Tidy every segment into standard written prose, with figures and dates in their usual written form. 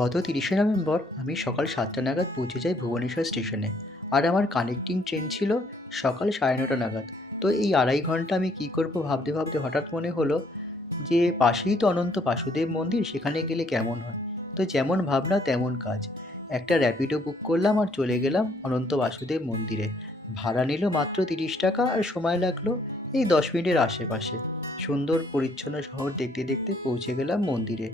গত ৩০শে নভেম্বর আমি সকাল ৭টা নাগাদ পৌঁছে যাই ভুবনেশ্বর স্টেশনে। আর আমার কানেক্টিং ট্রেন ছিল সকাল ৯:৩০ নাগাদ। তো এই ২.৫ ঘন্টা আমি কী করব ভাবতে ভাবতে হঠাৎ মনে হলো যে পাশেই তো অনন্ত বাসুদেব মন্দির, সেখানে গেলে কেমন হয়। তো যেমন ভাবনা তেমন কাজ। একটা র্যাপিডো বুক করলাম আর চলে গেলাম অনন্ত বাসুদেব মন্দিরে। ভাড়া নিল মাত্র ৩০ টাকা আর সময় লাগলো এই ১০ মিনিটের আশেপাশে। সুন্দর পরিচ্ছন্ন শহর দেখতে দেখতে পৌঁছে গেলাম মন্দিরে।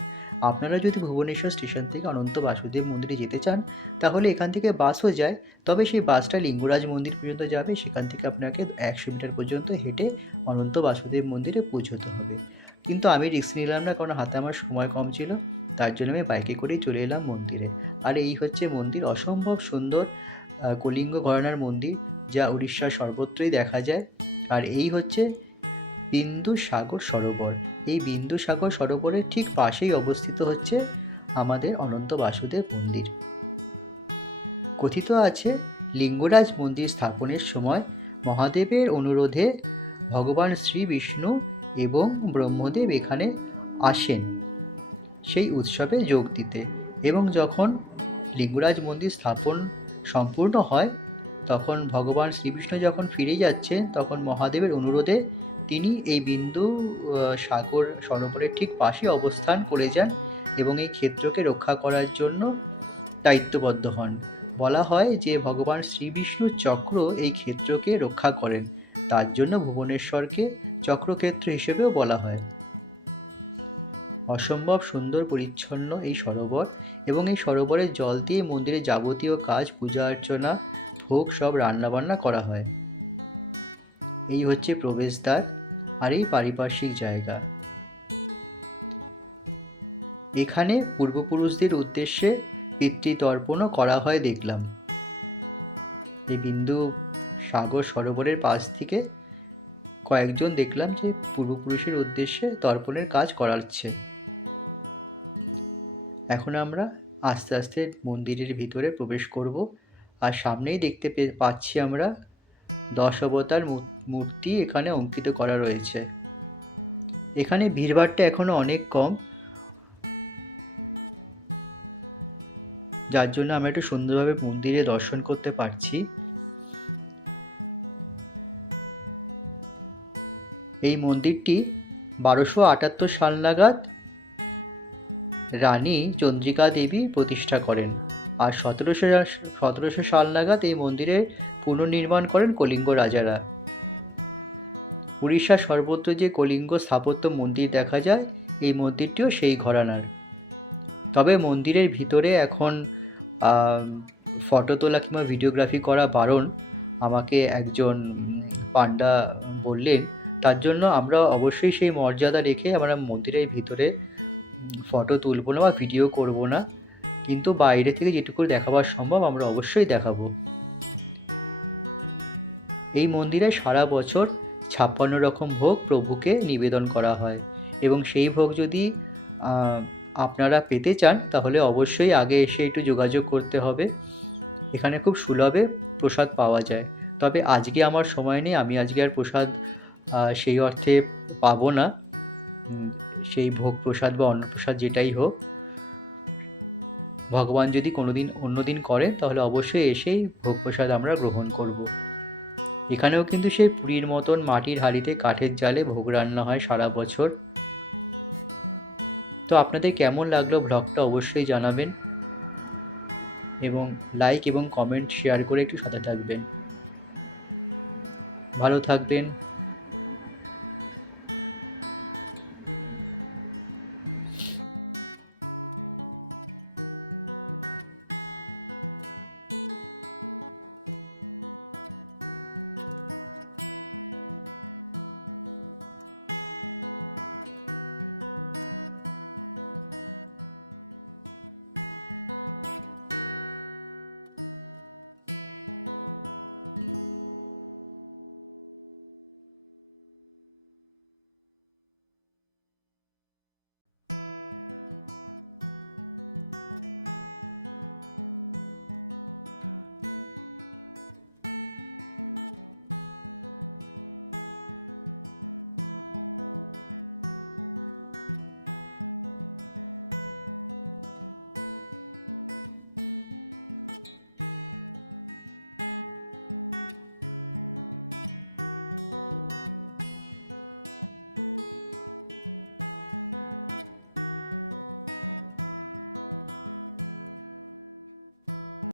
আপনারা যদি ভুবনেশ্বর স্টেশন থেকে অনন্ত বাসুদেব মন্দিরে যেতে চান, তাহলে এখান থেকে বাসও যায়। তবে সেই বাসটা লিঙ্গরাজ মন্দির পর্যন্ত যাবে, সেখান থেকে আপনাকে ১০০ মিটার পর্যন্ত হেঁটে অনন্ত বাসুদেব মন্দিরে পৌঁছতে হবে। কিন্তু আমি রিস্ক নিলাম না, কারণ হাতে আমার সময় কম ছিল। তার জন্য আমি বাইকে করেই চলে এলাম মন্দিরে। আর এই হচ্ছে মন্দির, অসম্ভব সুন্দর কলিঙ্গ ঘরানার মন্দির, যা উড়িষ্যার সর্বত্রই দেখা যায়। আর এই হচ্ছে বিন্দুসাগর সরোবর। এই বিন্দুসাগর সরোবরের ঠিক পাশেই অবস্থিত হচ্ছে আমাদের অনন্ত বাসুদেব মন্দির। কথিত আছে, লিঙ্গরাজ মন্দির স্থাপনের সময় মহাদেবের অনুরোধে ভগবান শ্রী বিষ্ণু এবং ব্রহ্মদেব এখানে আসেন সেই উৎসবে যোগ দিতে, এবং যখন লিঙ্গরাজ মন্দির স্থাপন সম্পূর্ণ হয়, তখন ভগবান শ্রীবিষ্ণু যখন ফিরে যাচ্ছেন, তখন মহাদেবের অনুরোধে তিনি এই বিন্দু সাগর সরোবরের ঠিক পাশে অবস্থান করে যান এবং এই ক্ষেত্রকে রক্ষা করার জন্য দায়িত্ববদ্ধ হন। বলা হয় যে ভগবান শ্রীবিষ্ণুর চক্র এই ক্ষেত্রকে রক্ষা করেন, তার জন্য ভুবনেশ্বরকে চক্রক্ষেত্র হিসেবেও বলা হয়। অসম্ভব সুন্দর পরিচ্ছন্ন এই সরোবর, এবং এই সরোবরের জল দিয়ে মন্দিরের যাবতীয় কাজ, পূজা অর্চনা, ভোগ সব রান্নাবান্না করা হয়। এই হচ্ছে প্রবেশদ্বার আর এই পারিপার্শ্বিক জায়গা। এখানে পূর্বপুরুষদের উদ্দেশ্যে পিতৃতর্পণও করা হয় দেখলাম। এই বিন্দু সাগর সরোবরের পাশ থেকে কয়েকজন দেখলাম যে পূর্বপুরুষের উদ্দেশ্যে তর্পণের কাজ করাচ্ছে। এখন আমরা আস্তে আস্তে মন্দিরের ভিতরে প্রবেশ করব। আর সামনেই দেখতে পাচ্ছি আমরা 10 অবতার মূর্তি এখানে অঙ্কিত করা রয়েছে। এখানে ভিড়ভাড়টা এখনো অনেক কম, যার জন্য আমরা একটু সুন্দরভাবে মন্দিরে দর্শন করতে পারছি। এই মন্দিরটি 1278 সাল নাগাদ রানী চন্দ্রিকা দেবী প্রতিষ্ঠা করেন, আর 1700 সাল নাগাদ এই মন্দিরের পুনর্নির্মাণ করেন কলিঙ্গ রাজারা। উড়িষ্যার সর্বত্র যে কলিঙ্গ স্থাপত্য মন্দির দেখা যায়, এই মন্দিরটিও সেই ঘরানার। তবে মন্দিরের ভিতরে এখন ফটো তোলা কিংবা ভিডিওগ্রাফি করা বারণ, আমাকে একজন পান্ডা বললেন। তার জন্য আমরা অবশ্যই সেই মর্যাদা রেখে আমরা মন্দিরের ভিতরে ফটো তুলব না বা ভিডিও করব না, কিন্তু বাইরে থেকে যেটুকু দেখাবার সম্ভব আমরা অবশ্যই দেখাবো। এই মন্দিরে সারা বছর 56 রকম ভোগ প্রভুকে নিবেদন করা হয়, এবং সেই ভোগ যদি আপনারা পেতে চান, তাহলে অবশ্যই আগে এসে একটু যোগাযোগ করতে হবে। এখানে খুব সুলভে প্রসাদ পাওয়া যায়। তবে আজকে আমার সময় নেই, আমি আজকে আর প্রসাদ সেই অর্থে পাবো না, সেই ভোগ প্রসাদ বা অন্নপ্রসাদ যেটাই হোক। ভগবান যদি কোনোদিন অন্যদিন করেন, তাহলে অবশ্যই এসেই ভোগ প্রসাদ আমরা গ্রহণ করব। এখানেও কিন্তু সেই পুরীর মতন মাটির হাঁড়িতে কাঠের জালে ভোগ রান্না হয় সারা বছর। তো আপনাদের কেমন লাগলো ব্লগটা অবশ্যই জানাবেন, এবং লাইক এবং কমেন্ট শেয়ার করে একটু সাথে থাকবেন। ভালো থাকবেন।